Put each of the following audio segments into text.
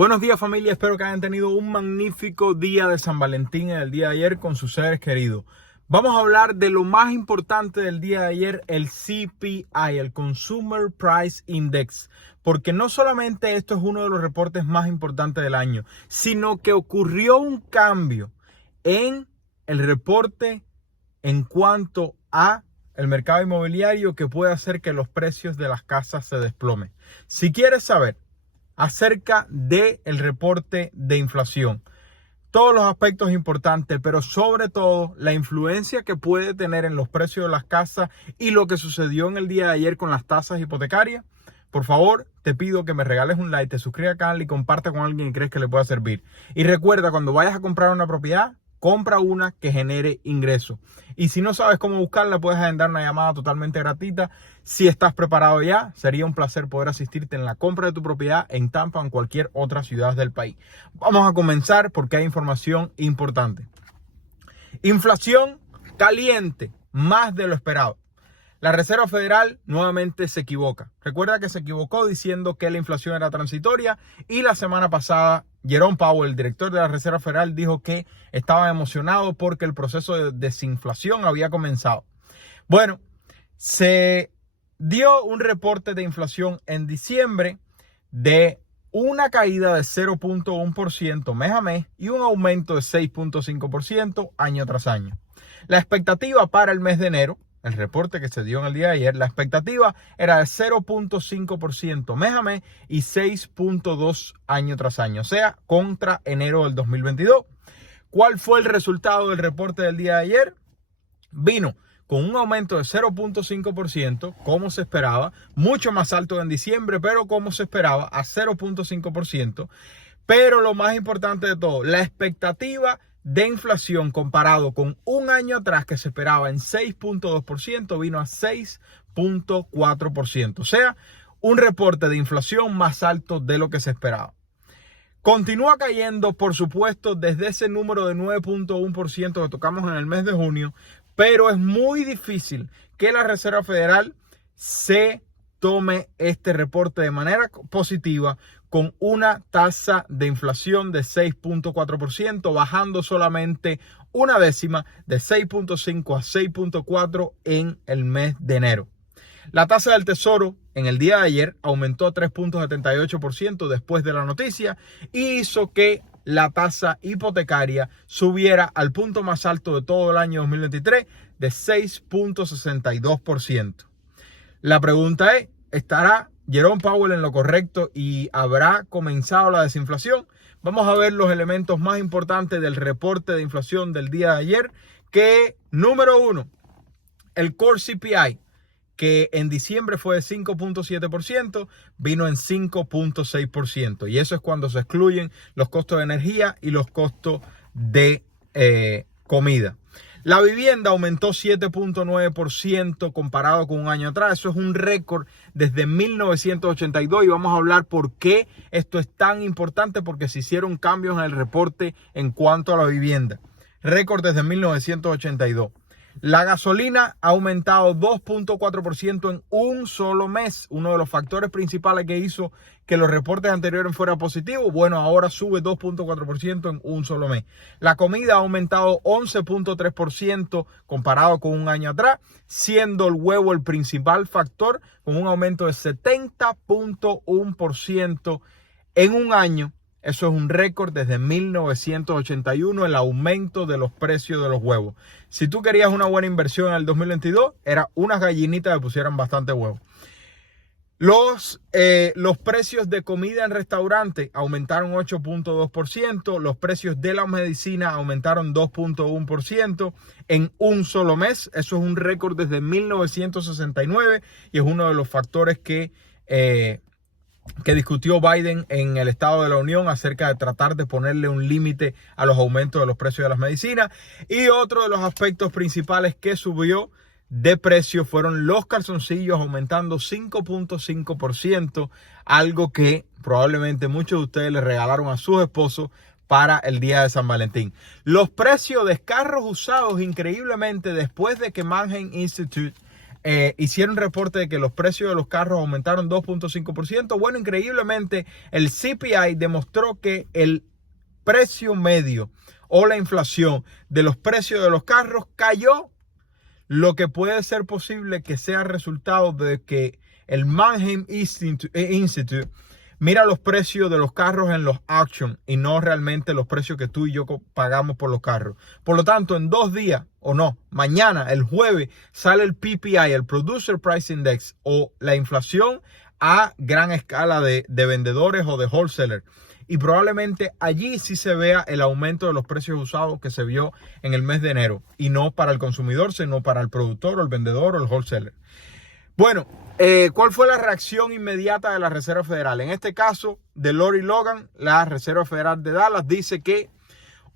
Buenos días, familia, espero que hayan tenido un magnífico día de San Valentín en el día de ayer con sus seres queridos. Vamos a hablar de lo más importante del día de ayer, el CPI, el Consumer Price Index, porque no solamente esto es uno de los reportes más importantes del año, sino que ocurrió un cambio en el reporte en cuanto a el mercado inmobiliario que puede hacer que los precios de las casas se desplomen. Si quieres saber acerca del reporte de inflación, todos los aspectos importantes, pero sobre todo la influencia que puede tener en los precios de las casas y lo que sucedió en el día de ayer con las tasas hipotecarias, por favor, te pido que me regales un like, te suscribas al canal y comparta con alguien que crees que le pueda servir. Y recuerda, cuando vayas a comprar una propiedad, compra una que genere ingresos. Y si no sabes cómo buscarla, puedes agendar una llamada totalmente gratuita. Si estás preparado ya, sería un placer poder asistirte en la compra de tu propiedad en Tampa o en cualquier otra ciudad del país. Vamos a comenzar porque hay información importante. Inflación caliente, más de lo esperado. La Reserva Federal nuevamente se equivoca. Recuerda que se equivocó diciendo que la inflación era transitoria y la semana pasada Jerome Powell, el director de la Reserva Federal, dijo que estaba emocionado porque el proceso de desinflación había comenzado. Bueno, se dio un reporte de inflación en diciembre de una caída de 0.1% mes a mes y un aumento de 6.5% año tras año. La expectativa para el mes de enero, el reporte que se dio en el día de ayer, la expectativa era de 0.5% mes a mes y 6.2% año tras año, o sea, contra enero del 2022. ¿Cuál fue el resultado del reporte del día de ayer? Vino con un aumento de 0.5%, como se esperaba, mucho más alto en diciembre, pero como se esperaba, a 0.5%. Pero lo más importante de todo, la expectativa de inflación comparado con un año atrás que se esperaba en 6.2%, vino a 6.4%. O sea, un reporte de inflación más alto de lo que se esperaba. Continúa cayendo, por supuesto, desde ese número de 9.1% que tocamos en el mes de junio, pero es muy difícil que la Reserva Federal se tome este reporte de manera positiva con una tasa de inflación de 6.4%, bajando solamente una décima de 6.5 a 6.4 en el mes de enero. La tasa del tesoro en el día de ayer aumentó a 3.78% después de la noticia y hizo que la tasa hipotecaria subiera al punto más alto de todo el año 2023 de 6.62%. La pregunta es, ¿estará Jerome Powell en lo correcto y habrá comenzado la desinflación? Vamos a ver los elementos más importantes del reporte de inflación del día de ayer, que número 1, el Core CPI, que en diciembre fue de 5.7%, vino en 5.6%. Y eso es cuando se excluyen los costos de energía y los costos de comida. La vivienda aumentó 7.9% comparado con un año atrás. Eso es un récord desde 1982 y vamos a hablar por qué esto es tan importante, porque se hicieron cambios en el reporte en cuanto a la vivienda. Récord desde 1982. La gasolina ha aumentado 2.4% en un solo mes. Uno de los factores principales que hizo que los reportes anteriores fueran positivos. Bueno, ahora sube 2.4% en un solo mes. La comida ha aumentado 11.3% comparado con un año atrás, siendo el huevo el principal factor, con un aumento de 70.1% en un año. Eso es un récord desde 1981, el aumento de los precios de los huevos. Si tú querías una buena inversión en el 2022, era unas gallinitas que pusieran bastante huevo. Los precios de comida en restaurantes aumentaron 8.2%. Los precios de la medicina aumentaron 2.1% en un solo mes. Eso es un récord desde 1969 y es uno de los factores que discutió Biden en el Estado de la Unión acerca de tratar de ponerle un límite a los aumentos de los precios de las medicinas. Y otro de los aspectos principales que subió de precio fueron los calzoncillos, aumentando 5.5%, algo que probablemente muchos de ustedes le regalaron a sus esposos para el día de San Valentín. Los precios de carros usados, increíblemente, después de que Manheim Institute hicieron reporte de que los precios de los carros aumentaron 2.5%. Bueno, increíblemente, el CPI demostró que el precio medio o la inflación de los precios de los carros cayó, lo que puede ser posible que sea resultado de que el Manheim Institute mira los precios de los carros en los auctions y no realmente los precios que tú y yo pagamos por los carros. Por lo tanto, en 2 días, o no, mañana, el jueves, sale el PPI, el Producer Price Index, o la inflación a gran escala de vendedores o de wholesalers. Y probablemente allí sí se vea el aumento de los precios usados que se vio en el mes de enero. Y no para el consumidor, sino para el productor o el vendedor o el wholesaler. Bueno, ¿cuál fue la reacción inmediata de la Reserva Federal? En este caso, de Lori Logan, la Reserva Federal de Dallas, dice que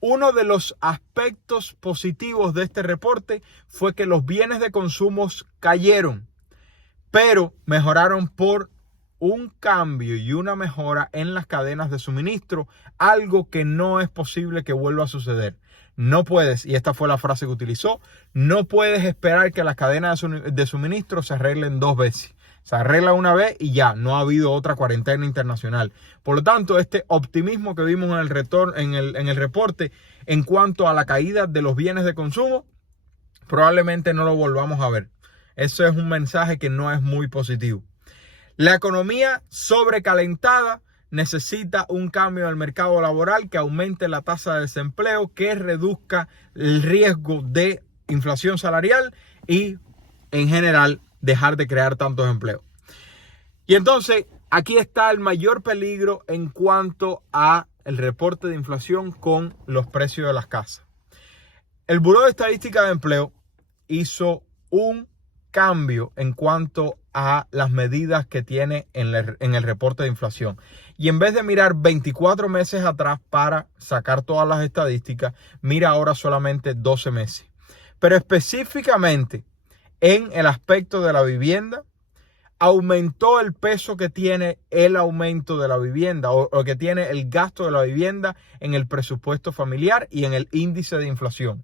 uno de los aspectos positivos de este reporte fue que los bienes de consumo cayeron, pero mejoraron por un cambio y una mejora en las cadenas de suministro, algo que no es posible que vuelva a suceder. No puedes, y esta fue la frase que utilizó, no puedes esperar que las cadenas de suministro se arreglen 2 veces. Se arregla una vez y ya, no ha habido otra cuarentena internacional. Por lo tanto, este optimismo que vimos en el reporte en cuanto a la caída de los bienes de consumo, probablemente no lo volvamos a ver. Eso es un mensaje que no es muy positivo. La economía sobrecalentada necesita un cambio en el mercado laboral que aumente la tasa de desempleo, que reduzca el riesgo de inflación salarial y, en general, dejar de crear tantos empleos. Y entonces, aquí está el mayor peligro en cuanto a el reporte de inflación con los precios de las casas. El Buró de Estadística de Empleo hizo un cambio en cuanto a las medidas que tiene en el reporte de inflación. Y en vez de mirar 24 meses atrás para sacar todas las estadísticas, mira ahora solamente 12 meses. Pero específicamente en el aspecto de la vivienda, aumentó el peso que tiene el aumento de la vivienda o que tiene el gasto de la vivienda en el presupuesto familiar y en el índice de inflación.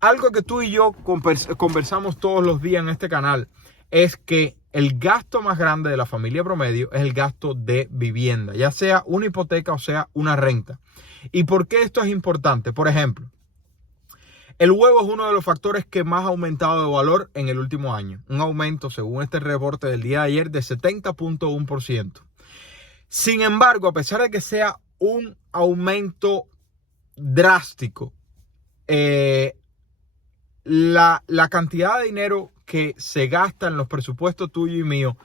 Algo que tú y yo conversamos todos los días en este canal es que el gasto más grande de la familia promedio es el gasto de vivienda, ya sea una hipoteca o sea una renta. ¿Y por qué esto es importante? Por ejemplo, el huevo es uno de los factores que más ha aumentado de valor en el último año. Un aumento, según este reporte del día de ayer, de 70.1%. Sin embargo, a pesar de que sea un aumento drástico, la cantidad de dinero que se gasta en los presupuestos tuyo y mío,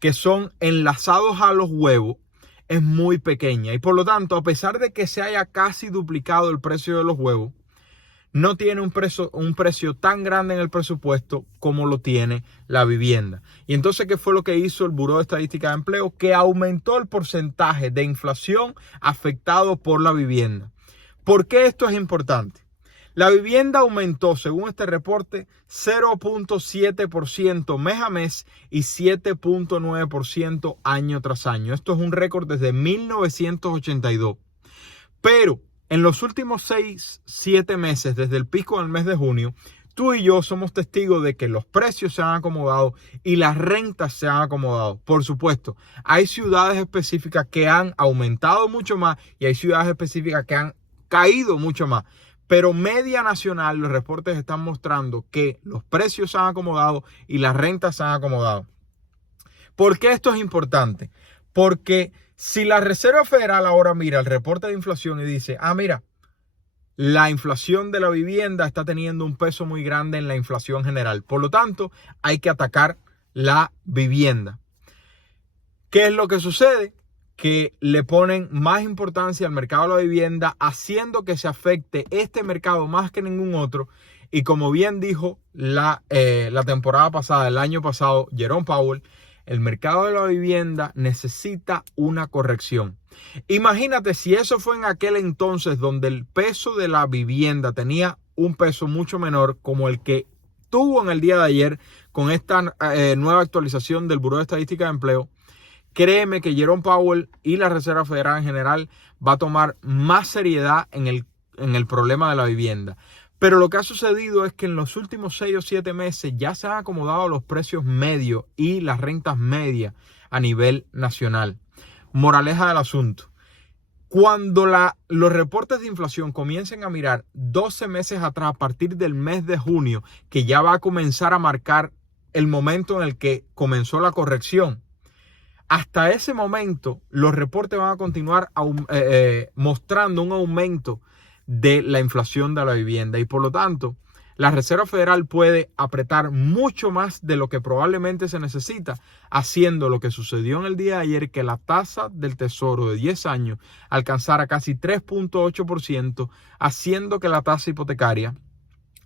que son enlazados a los huevos, es muy pequeña. Y por lo tanto, a pesar de que se haya casi duplicado el precio de los huevos, no tiene un precio tan grande en el presupuesto como lo tiene la vivienda. Y entonces, ¿qué fue lo que hizo el Buró de Estadística de Empleo? Que aumentó el porcentaje de inflación afectado por la vivienda. ¿Por qué esto es importante? La vivienda aumentó, según este reporte, 0.7% mes a mes y 7.9% año tras año. Esto es un récord desde 1982. Pero en los últimos 6-7 meses, desde el pico del mes de junio, tú y yo somos testigos de que los precios se han acomodado y las rentas se han acomodado. Por supuesto, hay ciudades específicas que han aumentado mucho más y hay ciudades específicas que han caído mucho más. Pero media nacional, los reportes están mostrando que los precios se han acomodado y las rentas se han acomodado. ¿Por qué esto es importante? Porque si la Reserva Federal ahora mira el reporte de inflación y dice, mira, la inflación de la vivienda está teniendo un peso muy grande en la inflación general. Por lo tanto, hay que atacar la vivienda. ¿Qué es lo que sucede? Que le ponen más importancia al mercado de la vivienda, haciendo que se afecte este mercado más que ningún otro. Y como bien dijo la temporada pasada, el año pasado, Jerome Powell, el mercado de la vivienda necesita una corrección. Imagínate si eso fue en aquel entonces donde el peso de la vivienda tenía un peso mucho menor como el que tuvo en el día de ayer con esta nueva actualización del Buró de Estadística de Empleo. Créeme que Jerome Powell y la Reserva Federal en general va a tomar más seriedad en el problema de la vivienda. Pero lo que ha sucedido es que en los últimos 6 o 7 meses ya se han acomodado los precios medios y las rentas medias a nivel nacional. Moraleja del asunto. Cuando los reportes de inflación comiencen a mirar 12 meses atrás, a partir del mes de junio, que ya va a comenzar a marcar el momento en el que comenzó la corrección, hasta ese momento los reportes van a continuar mostrando un aumento de la inflación de la vivienda y por lo tanto la Reserva Federal puede apretar mucho más de lo que probablemente se necesita, haciendo lo que sucedió en el día de ayer, que la tasa del tesoro de 10 años alcanzara casi 3.8%, haciendo que la tasa hipotecaria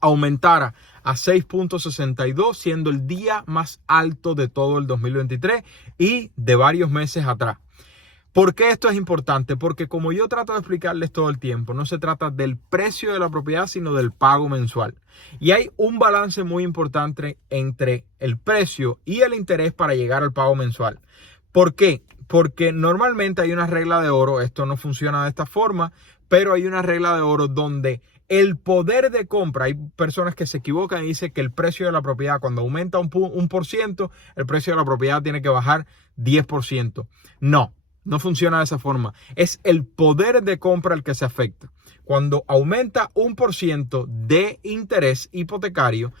aumentara a 6.62, siendo el día más alto de todo el 2023 y de varios meses atrás. ¿Por qué esto es importante? Porque como yo trato de explicarles todo el tiempo, no se trata del precio de la propiedad, sino del pago mensual. Y hay un balance muy importante entre el precio y el interés para llegar al pago mensual. ¿Por qué? Porque normalmente hay una regla de oro, esto no funciona de esta forma, pero hay una regla de oro donde el poder de compra, hay personas que se equivocan y dicen que el precio de la propiedad, cuando aumenta un por ciento, el precio de la propiedad tiene que bajar 10%. No funciona de esa forma. Es el poder de compra el que se afecta. Cuando aumenta 1% de interés hipotecario,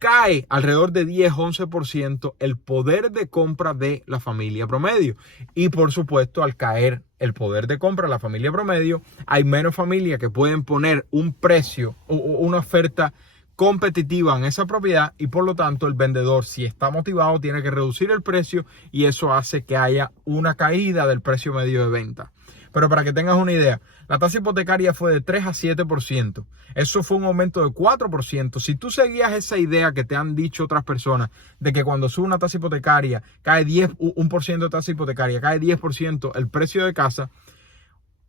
cae alrededor de 10-11% el poder de compra de la familia promedio. Y por supuesto, al caer el poder de compra de la familia promedio, hay menos familias que pueden poner un precio o una oferta competitiva en esa propiedad y por lo tanto el vendedor, si está motivado, tiene que reducir el precio y eso hace que haya una caída del precio medio de venta. Pero para que tengas una idea, la tasa hipotecaria fue de 3 a 7%. Eso fue un aumento de 4%. Si tú seguías esa idea que te han dicho otras personas de que cuando sube una tasa hipotecaria, cae 1% de tasa hipotecaria, cae 10% el precio de casa,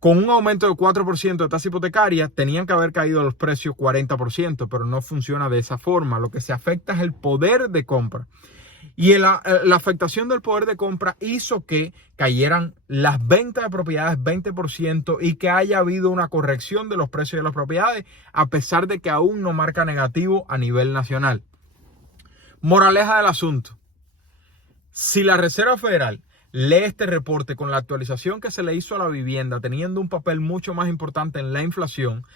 con un aumento de 4% de tasa hipotecaria, tenían que haber caído los precios 40%, pero no funciona de esa forma. Lo que se afecta es el poder de compra. Y la afectación del poder de compra hizo que cayeran las ventas de propiedades 20% y que haya habido una corrección de los precios de las propiedades, a pesar de que aún no marca negativo a nivel nacional. Moraleja del asunto. Si la Reserva Federal lee este reporte con la actualización que se le hizo a la vivienda, teniendo un papel mucho más importante en la inflación,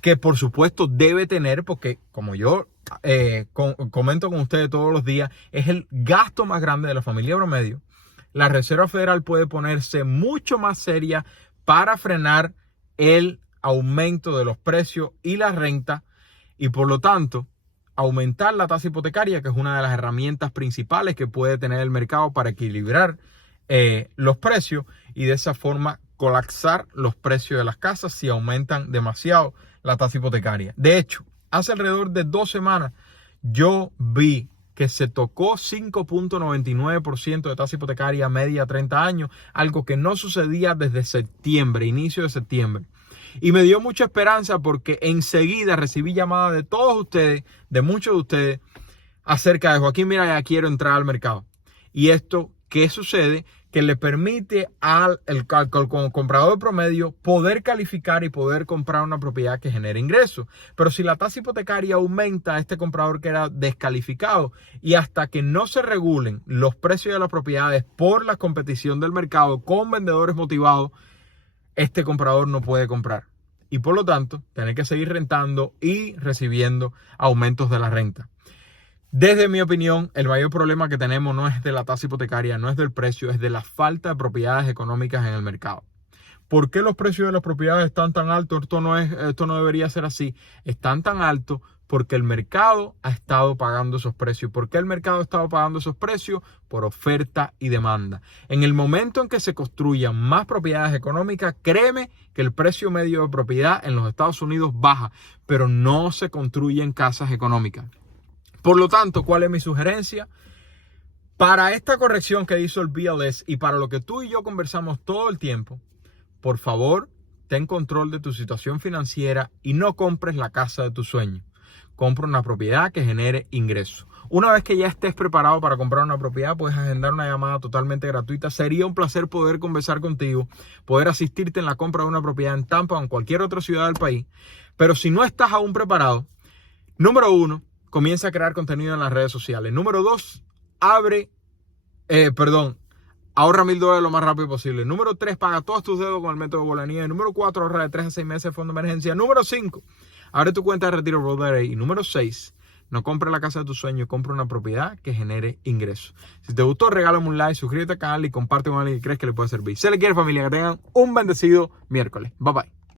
que por supuesto debe tener, porque como yo comento con ustedes todos los días, es el gasto más grande de la familia promedio, la Reserva Federal puede ponerse mucho más seria para frenar el aumento de los precios y la renta y por lo tanto aumentar la tasa hipotecaria, que es una de las herramientas principales que puede tener el mercado para equilibrar los precios y de esa forma colapsar los precios de las casas si aumentan demasiado la tasa hipotecaria. De hecho, hace alrededor de 2 semanas yo vi que se tocó 5.99% de tasa hipotecaria media a 30 años, algo que no sucedía desde septiembre, inicio de septiembre. Y me dio mucha esperanza porque enseguida recibí llamadas de todos ustedes, de muchos de ustedes, acerca de Joaquín, mira, ya quiero entrar al mercado. Y esto, ¿qué sucede? Que le permite al comprador promedio poder calificar y poder comprar una propiedad que genere ingresos. Pero si la tasa hipotecaria aumenta a este comprador que era descalificado y hasta que no se regulen los precios de las propiedades por la competición del mercado con vendedores motivados, este comprador no puede comprar. Y por lo tanto, tiene que seguir rentando y recibiendo aumentos de la renta. Desde mi opinión, el mayor problema que tenemos no es de la tasa hipotecaria, no es del precio, es de la falta de propiedades económicas en el mercado. ¿Por qué los precios de las propiedades están tan altos? Esto no debería ser así. Están tan altos porque el mercado ha estado pagando esos precios. ¿Por qué el mercado ha estado pagando esos precios? Por oferta y demanda. En el momento en que se construyan más propiedades económicas, créeme que el precio medio de propiedad en los Estados Unidos baja, pero no se construyen casas económicas. Por lo tanto, ¿cuál es mi sugerencia? Para esta corrección que hizo el BLS y para lo que tú y yo conversamos todo el tiempo, por favor, ten control de tu situación financiera y no compres la casa de tus sueños. Compra una propiedad que genere ingresos. Una vez que ya estés preparado para comprar una propiedad, puedes agendar una llamada totalmente gratuita. Sería un placer poder conversar contigo, poder asistirte en la compra de una propiedad en Tampa o en cualquier otra ciudad del país. Pero si no estás aún preparado, Número 1, comienza a crear contenido en las redes sociales. Número 2, ahorra $1,000 lo más rápido posible. Número 3, paga todos tus deudas con el método de bola de nieve. Número 4, ahorra de 3 a 6 meses de fondo de emergencia. Número 5, abre tu cuenta de retiro Brother. Y número 6, no compre la casa de tus sueños, compra una propiedad que genere ingresos. Si te gustó, regálame un like, suscríbete al canal y comparte con alguien que crees que le puede servir. Se le quiere, familia, que tengan un bendecido miércoles. Bye bye.